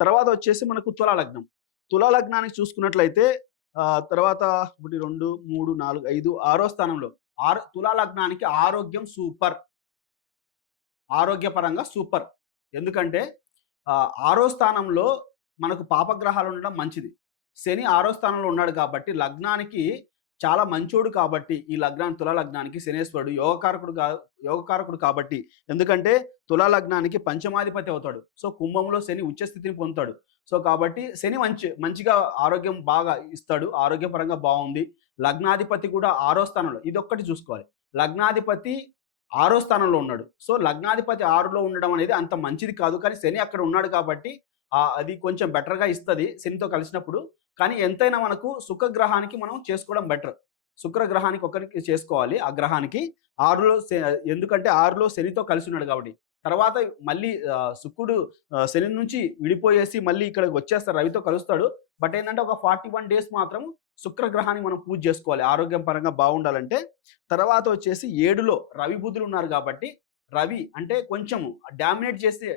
తర్వాత వచ్చేసి మనకు తులా లగ్నం. తులా లగ్నానికి చూసుకున్నట్లయితే తర్వాత 1, 2, 3, 4, 5 ఆరో స్థానంలో తులా లగ్నానికి ఆరోగ్యం సూపర్. ఆరోగ్యపరంగా సూపర్. ఎందుకంటే ఆరో స్థానంలో మనకు పాపగ్రహాలు ఉండడం మంచిది. శని ఆరో స్థానంలో ఉన్నాడు కాబట్టి లగ్నానికి చాలా మంచోడు కాబట్టి ఈ తులా లగ్నానికి శనేశ్వరుడు యోగకారకుడు కాబట్టి. ఎందుకంటే తులా లగ్నానికి పంచమాధిపతి అవుతాడు. సో కుంభంలో శని ఉచ్చ స్థితిని పొందుతాడు. సో కాబట్టి శని మంచిగా ఆరోగ్యం బాగా ఇస్తాడు. ఆరోగ్యపరంగా బాగుంది. లగ్నాధిపతి కూడా ఆరో స్థానంలో, ఇదొక్కటి చూసుకోవాలి. లగ్నాధిపతి ఆరో స్థానంలో ఉన్నాడు. సో లగ్నాధిపతి 6లో ఉండడం అనేది అంత మంచిది కాదు. కానీ శని అక్కడ ఉన్నాడు కాబట్టి అది కొంచెం బెటర్‌గా ఇస్తది శనితో కలిసినప్పుడు. కానీ ఎంతైనా మనకు శుక్రగ్రహానికి మనం చేసుకోవడం బెటర్. శుక్రగ్రహానికి ఒకరికి చేసుకోవాలి. ఆ గ్రహానికి 6లో ఎందుకంటే 6లో శనితో కలిసి ఉన్నాడు కాబట్టి. తర్వాత మళ్ళీ శుక్రుడు శని నుంచి విడిపోయేసి మళ్ళీ ఇక్కడికి వచ్చేస్తాడు. రవితో కలుస్తాడు. బట్ ఏందంటే ఒక 41 డేస్ మాత్రం శుక్రగ్రహాన్ని మనం పూజ చేసుకోవాలి. ఆరోగ్యం పరంగా బాగుండాలంటే. తర్వాత వచ్చేసి 7లో రవి బుధులు ఉన్నారు కాబట్టి, రవి అంటే కొంచెం డామినేట్ చేసే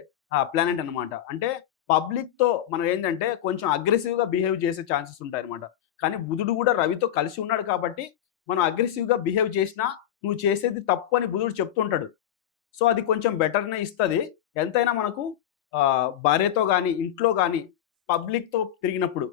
ప్లానెట్ అన్నమాట. అంటే పబ్లిక్‌తో మనం ఏందంటే కొంచెం అగ్రెసివ్‌గా బిహేవ్ చేసే ఛాన్సెస్ ఉంటాయన్నమాట. కానీ బుధుడు కూడా రవితో కలిసి ఉన్నాడు కాబట్టి, మనం అగ్రెసివ్‌గా బిహేవ్ చేసినా నువ్వు చేసేది తప్పు అని బుధుడు చెప్తుంటాడు. సో అది కొంచెం బెటర్‌నే ఇస్తది. ఎంతైనా మనకు భార్యతో గాని, ఇంట్లో గాని, పబ్లిక్‌తో తిరిగినప్పుడు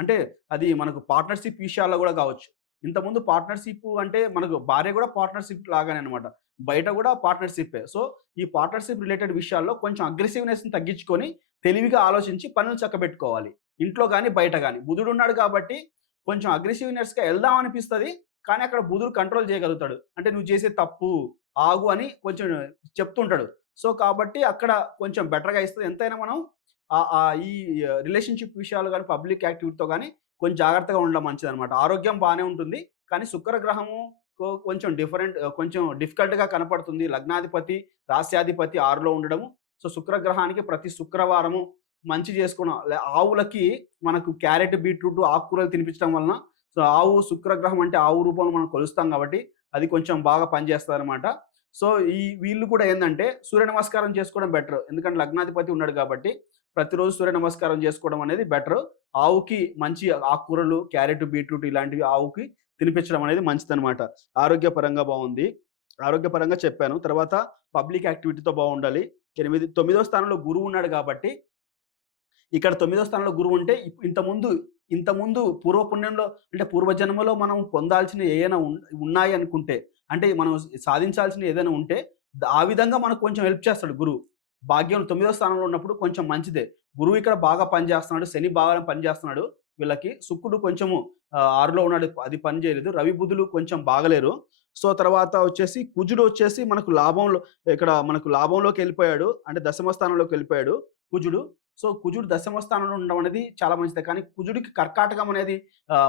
అంటే అది మనకు పార్ట్నర్‌షిప్ విషయాల్లో గూడా గావచ్చు. ఇంతకుముందు పార్ట్నర్‌షిప్ అంటే మనకు భార్య గూడా పార్ట్నర్‌షిప్ లాగానే అన్నమాట. బయట గూడా పార్ట్నర్‌షిప్పే. సో ఈ పార్ట్నర్‌షిప్ రిలేటెడ్ విషయాల్లో కొంచెం అగ్రెసివ్‌నెస్‌ని తగ్గించుకొని తెలివిగా ఆలోచించి పనులు చక్కబెట్టుకోవాలి. ఇంట్లో గాని, బయట గాని. బుధుడున్నాడు కాబట్టి కొంచెం అగ్రెసివ్‌నెస్‌గా ఎళ్దాం అనిపిస్తది. కానీ అక్కడ బుధుడు కంట్రోల్ చేయగలుగుతాడు. అంటే నువ్వు చేసేది తప్పు, ఆగు అని కొంచెం చెప్తుంటాడు. సో కాబట్టి అక్కడ కొంచెం బెటర్‌గా ఇస్తది. ఎంతైనా మనం ఈ రిలేషన్‌షిప్ విషయాలు గాని, పబ్లిక్ యాక్టివిటీతో గాని కొంచెం జాగ్రత్తగా ఉండడం మంచిదనమాట. ఆరోగ్యం బానే ఉంటుంది. కానీ శుక్రగ్రహము కొంచెం కొంచెం డిఫికల్ట్‌గా కనపడుతుంది. లగ్నాధిపతి, రాస్యాధిపతి 6లో ఉండడము. సో శుక్రగ్రహానికి ప్రతి శుక్రవారము మంచి చేసుకోవడం ఆవులకి మనకు క్యారెట్, బీట్రూట్ ఆకుకూరలు తినిపించడం వలన సో శుక్రగ్రహం అంటే ఆవు రూపంలో మనం కొలుస్తాం కాబట్టి అది కొంచెం బాగా పనిచేస్తదనమాట. సో వీళ్ళు కూడా ఏందంటే సూర్య నమస్కారం చేసుకోవడం బెటర్. ఎందుకంటే లగ్నాధిపతి ఉన్నాడు కాబట్టి ప్రతిరోజు సూర్య నమస్కారం చేసుకోవడం అనేది బెటర్. ఆవుకి మంచి ఆకుకూరలు, క్యారెట్, బీట్రూట్ ఇలాంటివి ఆవుకి తినిపించడం అనేది మంచిదనమాట. ఆరోగ్యపరంగా బావుంది. ఆరోగ్యపరంగా చెప్పాను. తర్వాత పబ్లిక్ యాక్టివిటీతో బావుండాలి. 9వ స్థానంలో గురువు ఉన్నాడు కాబట్టి ఇక్కడ 9వ స్థానంలో గురువు ఉంటే ఇంతకుముందు పూర్వపుణ్యంలో అంటే పూర్వజన్మలో మనం పొందాల్సినవి ఏయైనా ఉన్నాయి అనుకుంటే, అంటే మనం సాధించాల్సినవి ఏదైనా ఉంటే ఆ విధంగా మనకు కొంచెం హెల్ప్ చేస్తాడు గురువు. భాగ్యం 9వ స్థానంలో ఉన్నప్పుడు కొంచెం మంచిదే. గురువు ఇక్కడ బాగా పనిచేస్తున్నాడు. శని బాగా పనిచేస్తున్నాడు వీళ్ళకి. శుక్రుడు కొంచెము 6లో ఉన్నాడు. అది పని చేయలేదు. రవి, బుధులు కొంచెం బాగలేరు. సో తర్వాత వచ్చేసి కుజుడు వచ్చేసి మనకు లాభంలోకెళ్ళిపోయాడు. అంటే దశమ స్థానంలోకెళ్ళిపోయాడు కుజుడు. సో కుజుడు దశమ స్థానంలో ఉండడం అనేది చాలా మంచిదే. కానీ కుజుడికి కర్కాటకం అనేది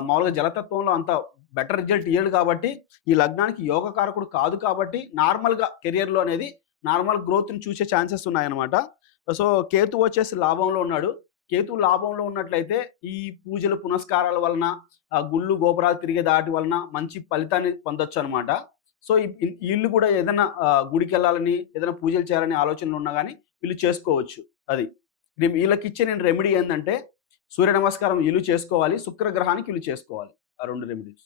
మామూలుగా జలతత్వంలో అంత బెటర్ రిజల్ట్ ఇయ్యడు కాబట్టి, ఈ లగ్నానికి యోగకారకుడు కాదు కాబట్టి నార్మల్‌గా కెరియర్‌లో అనేది నార్మల్ గ్రోత్‌ని చూసే ఛాన్సెస్ ఉన్నాయన్నమాట. సో కేతువు వచ్చేసి లాభంలో ఉన్నాడు. కేతువు లాభంలో ఉన్నట్లయితే ఈ పూజలు, పునస్కారాల వలన గుళ్ళు, గోపురాలు తిరిగే దాటి వలన మంచి ఫలితాన్ని పొందొచ్చనమాట. సో ఈళ్ళు కూడా ఏదైనా గుడికెళ్ళాలని, ఏదైనా పూజలు చేయాలనే ఆలోచనలు ఉన్నా గాని వీళ్ళు చేసుకోవచ్చు. అది. వీళ్ళకిచ్చే నేను రెమెడీ ఏందంటే, సూర్య నమస్కారం ఈళ్ళు చేసుకోవాలి. శుక్రగ్రహానికి ఈళ్ళు చేసుకోవాలి. ఆ 2 రెమెడీస్.